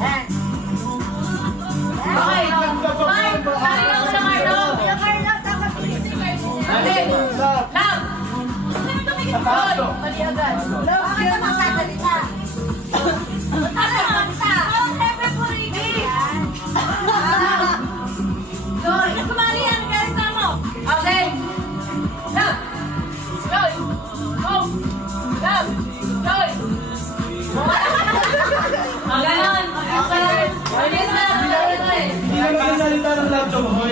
Okay. Fine. Tayo lang sa Marlo. Okay. Love. Sino tumigil ko? Mali agad. Love. Bakit na magsasalita? Siyempre po rin. Joy. Sumali yan. Karita mo. Okay. Love. Joy. Oh. Love. Joy. Ganon. Okay. Bilis na. Hindi naman nasalita ng love to mo.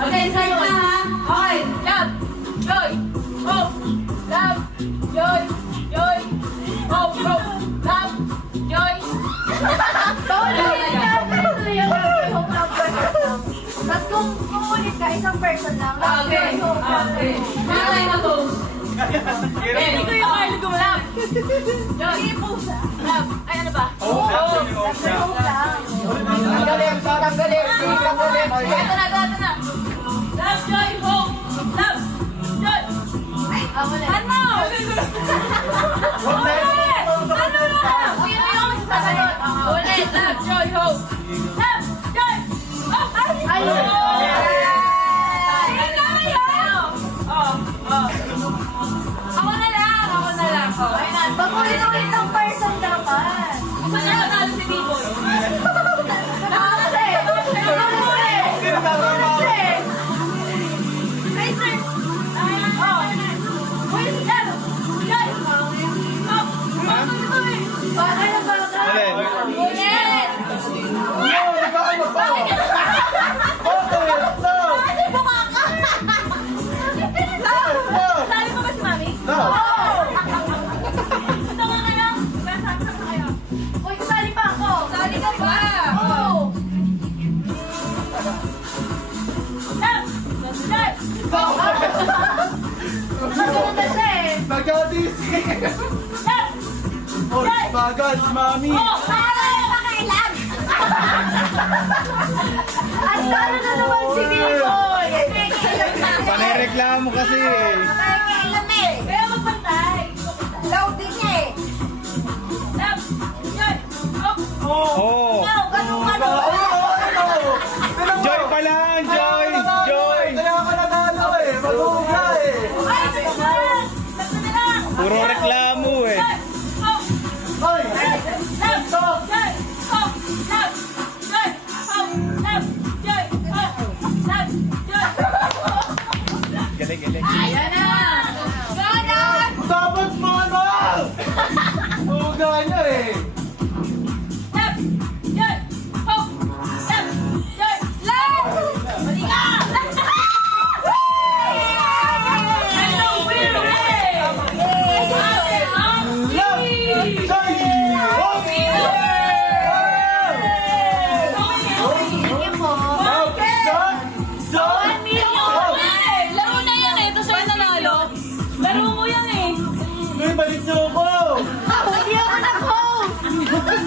Okay, start na ha. Okay, love, joy, hope, love, joy, joy, hope, hope, love, joy. Tapos kung ulit ka, isang person lang. Okay, okay. Okay, na-pose. Okay, ito yung Carlo gumalap. Joy, love, ay ano ba? Ito na. Love, joy, hope, love, joy. Ano? Ulit! Ano na? Sino yung sasagot? Ulit, love, joy, hope. Love, joy, hope. Ay! Sino yun? Ako na lang. Pag-ulit-ulit ang person dapat. Gusto niya matalo si Biboy. Nag-audition! Oh, bagal si Mami! Ang dami na naman si Biboy! Panireklamo kasi eh! Kaya magpantay. Loading eh! Love, joy, hope. Oo! Joy pa lang! Joy! Joy! Kaya ka nanalo eh! Mag-uga eh! Ay, sagot! Sagot na lang. Puro reklamo eh! Hoy! Love, joy, hope, love, joy, hope, love, joy, hope, love, joy. Galing! Ayan na! Ganon! Dapat mo ano! Uga niya eh! Love, joy, hope, love, joy, love! Mali ka! Ano, weird eh! Ate, ang sweet! Laro na yan eh, ito sa'yo nanalo. Laro mo yan eh. Balik niyo ako! Hindi ako na-post!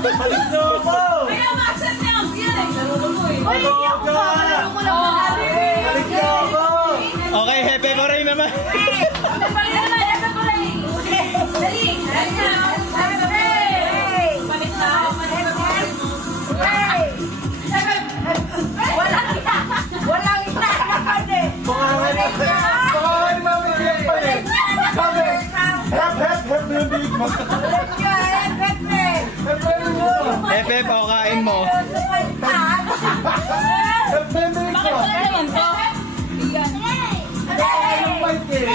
Balik niyo ako! Kaya ma-accept niya ang yan eh. Laro mo eh. Uy, hindi ako kakalaro mo lang natin. Balik niyo ako! Okay, hepe ko rin naman! Balik na, ito ko lang. Dali, dali na. Balik na. Walang isa na kasi. Pangalan Mami Jack pa eh! Sabi! Hep na yung big mo! Hepe po, kain mo! Hep na yung big mo! Bakit naman to? Anong fight eh?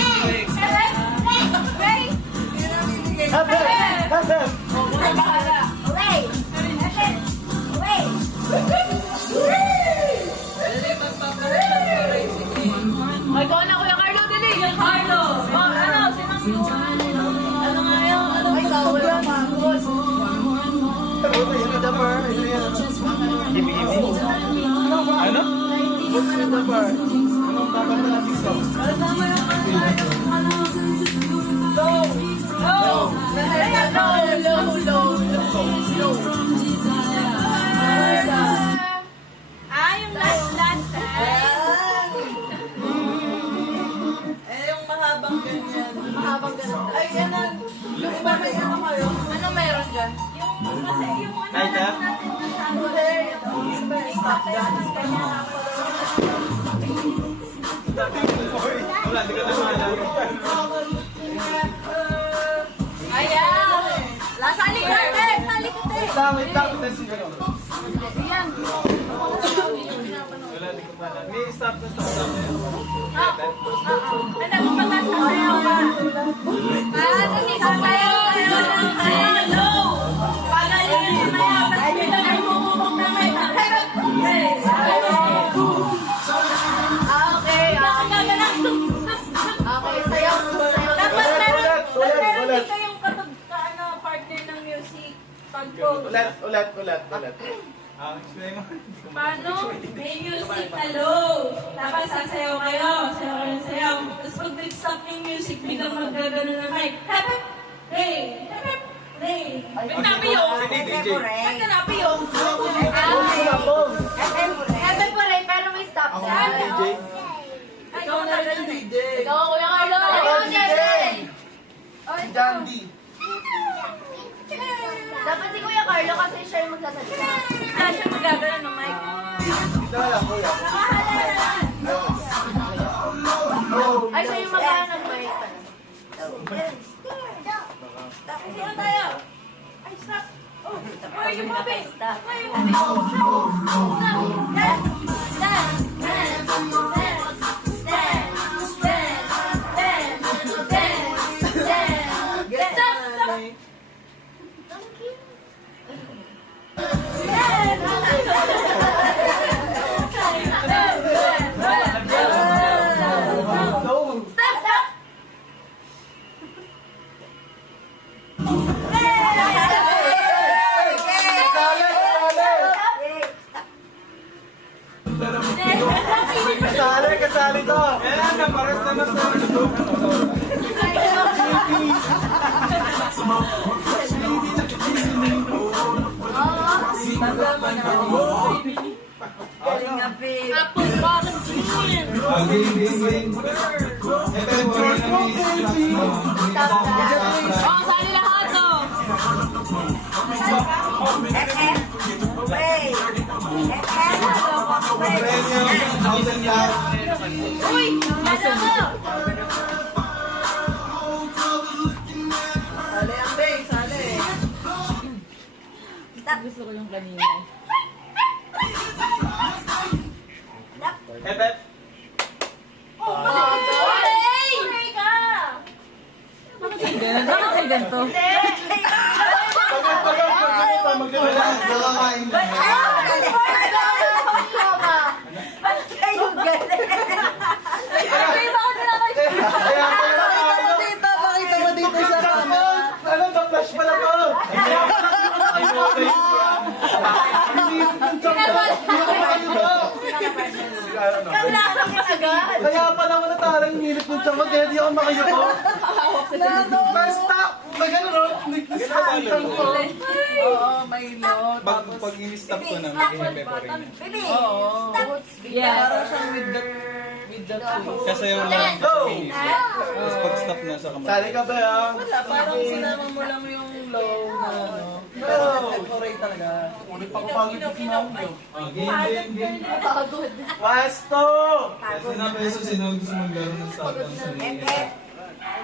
Hep! Ay, ko na Kuya Carlo, dali. Yung Carlo. Oh, ano? Sinang ano nga yung ano? habang ganun. Ay, yan na. Yung iba may ano kayo. Ano meron dyan? Yung kasi yung ano Kahit ka? natin na hindi. Yung iba yung stop dance. Kanya nga po. Wala, di ka na maalala. Ayan! Lasali ka, te! Sali ka, te! Wait lang, tensin ka lang. Ayan. Wala, di ko maalala. May stop na stop na. Ano kung pagkasasayaw ka? Ano si Sasayaw? Hello! Pagaling yung sumayaw. Tapos dito na bumubog na may Okay. Okay, sayaw. Dapat meron Ulit. din kayong partner ng music. Ulit. Explain mo. Paano? May music, hello! Dapat sasayaw kayo. Sayaw kayo ng sayaw. Tapos pag nag-stop yung music, biglang magagano ng mic. Hep, hep, ray! Hep, hep, ray! Nagnabi yung! Nagnabi yung! Ebe po rin, pero may stop Ako dyan. na DJ. Ikaw na rin, DJ! Ikaw, Kuya Carlo! Ikaw, DJ! Si Jandy. Dapat si Kuya Carlo kasi siya yung magsasalita. Siya magagano ng mic. Dito na lang, kuya. Ay, siya yung magkano ng mic. Sino tayo? Ay, stop! Oh, where are you moving? Where are you moving? Dance! No. Kasali to. Ayan na, pares na Tapos, bottom chin! Oh, sali lahat, oh! Uy! Ano mo? Sali ang bass, sali. Gusto ko yung kanina. Hep. Hooray ka! Bakit kayo ganito? Nakakain lang. Pakita mo dito sa kama. Ano, na-flash pala to. Lasang ka agad. Kaya pala ako natarang minute ng tiyan ko, kaya di ako makayuko. Basta, nag-ano ron, nag-stop ko. Oo, may load. Pag in-stop ko na, mag-hepe ko rin. Oo. Yes. Parang siyang with the two. Kasayaw lang Go! sa finish. Tapos pag stop na sa kamay. Sali ka ba yan? Wala, parang sinama mo lang yung low na ano. No. Hooray talaga. Ulit pa ko pagod sa sinamyo. Game. Pagod. Wasto! Kasi na peso sino gusto maglaro ng stop lang sa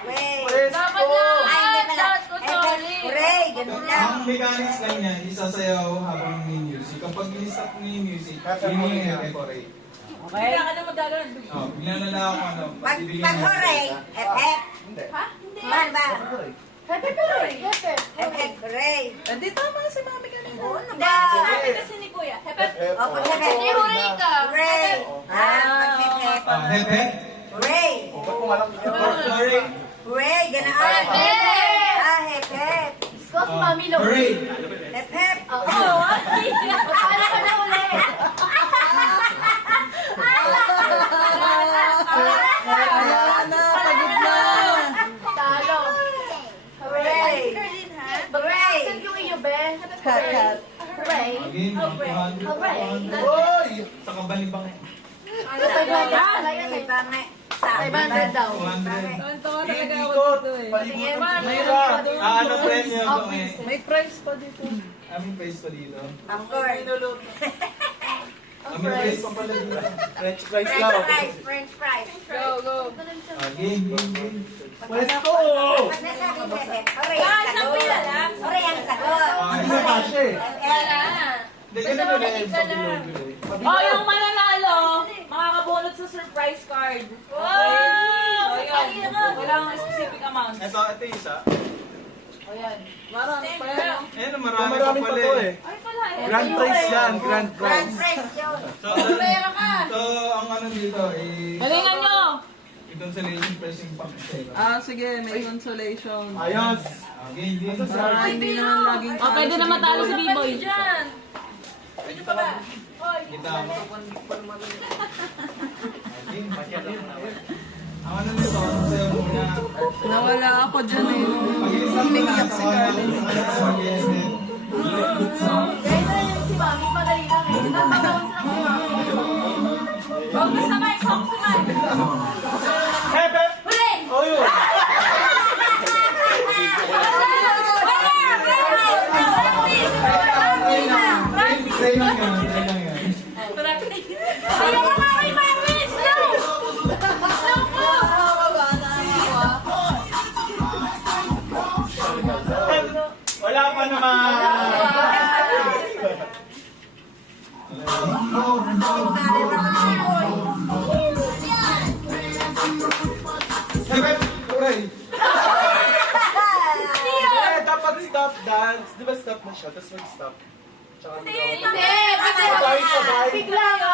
Dapat lahat! Lahat ko, sorry! Ang mechanics lang yan, isasayaw habang may music. Kapag in-stop mo yung music, yun yung hepe ko rin. Kaya ka na magdadaan. Oh, bigla na lang ako ano, magbibigay Pag hooray, hep-hep. Man ba? Happy birthday! Happy. Hep-hep, hooray. Hindi tama si mami kanina. Oo, ano ba? Sabi kasi ni Kuya. Hepep. O, pag hep-hep. Hindi, hooray ka! Hooray. Pag hep-hep. hepe. Hooray. Ba't kung alam ko? Hooray, ganaan. Hep-hep. Hep-hep. Gusto si Mami Lo. Hooray! Hep-hep. Oo. Ano ko na ulit? Ayan na, pagod na. Talo. Hooray. Hooray. Saan yung iyo, be? Kat. Hooray. Again, 200. Hooray. Hoy! Sa kabalibang. Ano ba yun? Ay, bangi. Sa 500 daw. 200. Tawa talaga ako paikot. Paikutan sila. Ano premyo ko eh? May price pa dito. Aming price pa dito. Popcorn. Aming price pa pala dito. French fries French daw. fries. French fries. Go, go. Game. Pwesto! Pag nasabi mo, Ore ang sagot. Ore ang sagot. Hindi na kasya eh. Hindi, ganun na rin. Oh, yung mananalo, makakabunot sa surprise card. Wow! So, yun. Kailangan specific amount. Ito isa. O yan. Marami pa yan. Ayun, Marami marami pa pa to pala eh. Ay, pala. Grand prize yan, grand Grand prize. prize yun. Pera ka. So, ang ano dito eh... Galingan nyo. Consolation prize yung pang-share. Sige, may consolation. Ayos. Game. Para hindi naman laging O, pwede na matalo si B-Boy. Kita mo. Ang ano nito, sa'yo muna. Nawala ako dyan eh. Pag-iisang mo na sa Ganyan si Mami, madali lang eh. Tatabawan sila si Mami. Huwag mo sabay, huwag mo sabay. Hepe! Huli! Oh, yun. Try lang yan. Ayaw mo nga kay Mami! Slow! Slow po! Wala pa naman. Hep! Hooray! Eh, dapat stop dance. Di ba stop na siya? Tapos mag-stop. Tsaka Hindi! sabay-sabay. Biglaan nga.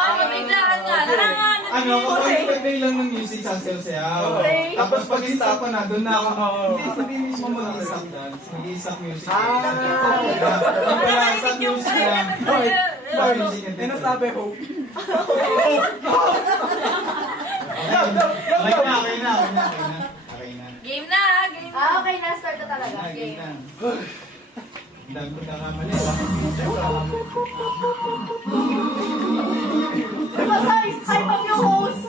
Narangan! Ano, kapag pag-play lang ng music, sasayaw-sayaw. Tapos pag-stop ko na, doon na ako. Hindi mismo mag-stop dance. Mag-stop music. Stop music lang. Stop music. Ano sabi, Hope? Okay na. Game na! Game na! Okay na, start na talaga. Game na. Ang dami ko nakamali. Hype up yung host!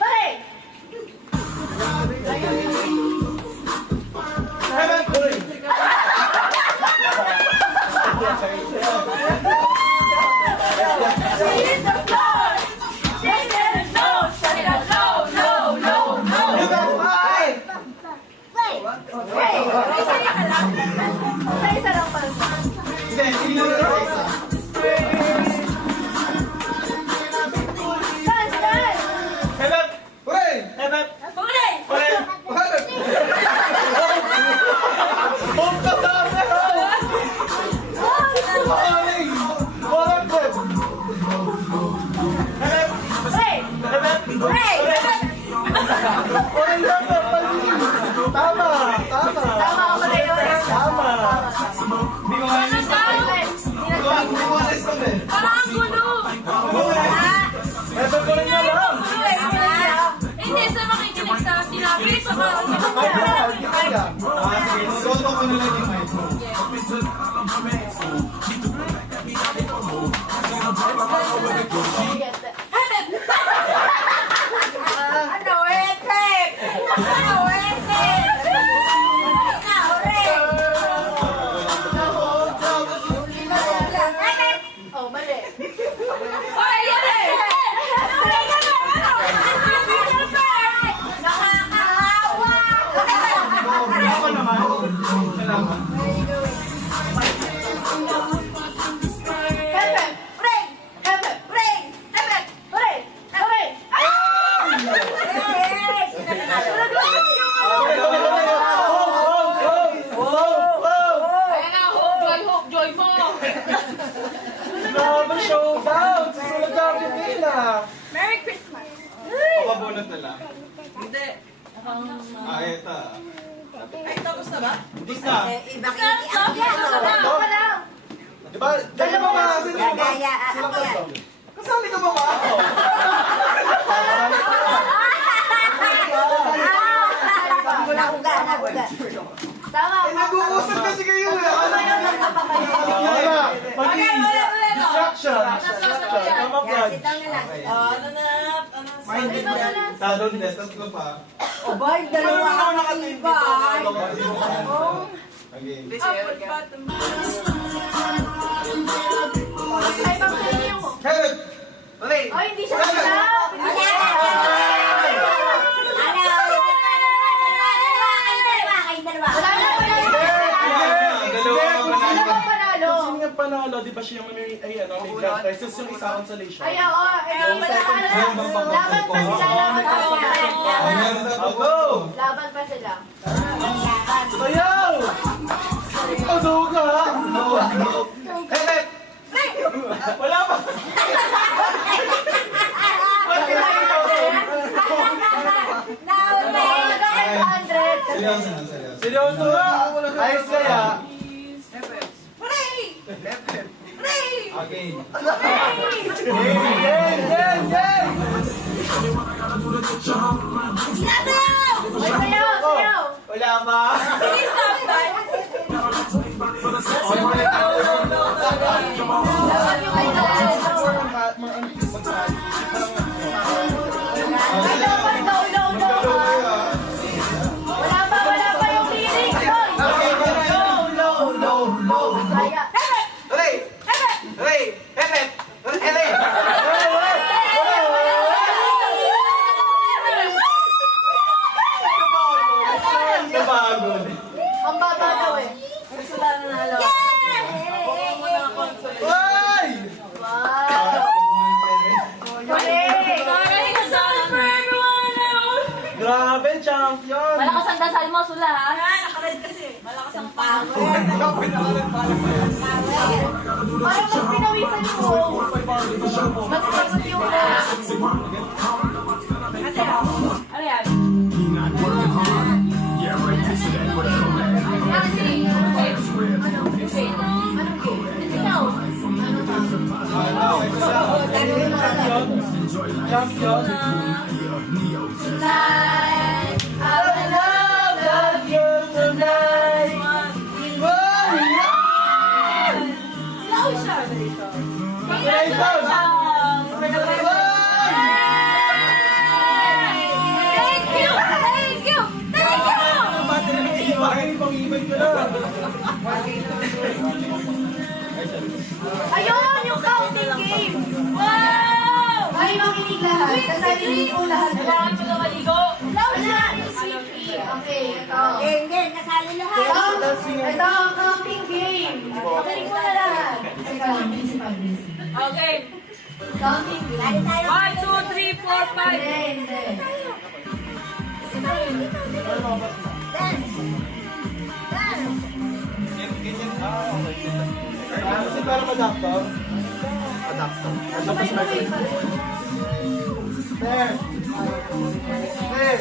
Pare! Shake the floor! Shake the floor! Shake the floor! No, no, no! Isa lang pala. Hindi, hindi lang sa isa. Dance, dance! Hepe! Hooray! Hepe! Huli! Hope ka sabi! Hooray! Walang good! Hepe! Huli! Hepe! Walang hepe! Tama! Tama! Tama ako pala yun. Tama! Hindi ko nga hindi ko nga stop eh. Parang ang gulo! Hepe ko rin na lang! Hindi, sa makikinig sa sinabi sa mga Sige, soto ko na lang yung mic. Ano, Etek? Ano, Etek? Na, ore! Etek! Oh, mali. Ay, yun eh! Nakakaawa! Ako naman. Salamat. Hepe! Ring! Hepe! Ring! Hepe! Ring! Hepe! Ayan na, hope, joy mo! Grabe showdown! Susunod ka ang pipila! Merry Christmas! Papabunot na lang. Hindi. Ito. Ay, tapos na ba? Hindi na. Iba kinikiyak yan. Di ba? Dali mo ba? Gagaya ako yan. Kasali ka ba ba ako? Nauga, nauga. Tama, Nag-uusap kasi kayo eh! Wala! Okay, ulit. Come up, Yan, Raj. sit down na lang. Ano na? Ano na? Minded yan. Talon din, tatlo pa. O, bay, dalawa ka na ibay. Okay. Upward bottom. Ay, pang-senior mo. Help! Ulit. Oh, hindi siya sila. Hindi siya Wala na, wala na. Dalawa ka pa Sino na. bang panalo? Sino nga panalo? Di ba siya yung may blood test? Tapos yung isa consolation. Ay, oo. Laban pa sila. Laban pa sila. Meron na pa po. Laban pa sila. Ayaw! Pagdaw ka ha? Helep! Wala pa! Seryoso na, seryoso. Seryoso nga! Ayos kaya? Okay. Yay! Ay, sayaw, sayaw. Wala pa! Laban yung kay Ay, dapat daw. Wala pa yung lyrics. Kaya. Napagod. Ang baba daw eh. Ay! Wow. Correct. Grabe, champion! Malakas ang dasal mo, Sula, ha? Malakas ang pangod. Parang mas pinawisan mo. Mas pagod yung Ano yan? Champion! Tonight, I will love you tonight! Ayun, yung counting game! Wow! Ay, makinig lahat. Kasali ko lahat. Kailangan mo na maligo. Wala, yung sweetie. Okay, ito. Hindi, kasali lahat. Ito ang counting game. Makinig mo na lahat. Okay. Counting game. Lali tayo. 1, 2, 3, 4, 5. Hindi. Dance. Dance. Kasi para mag-actor? Adapter. Sabay-sabay pa rin. There! There!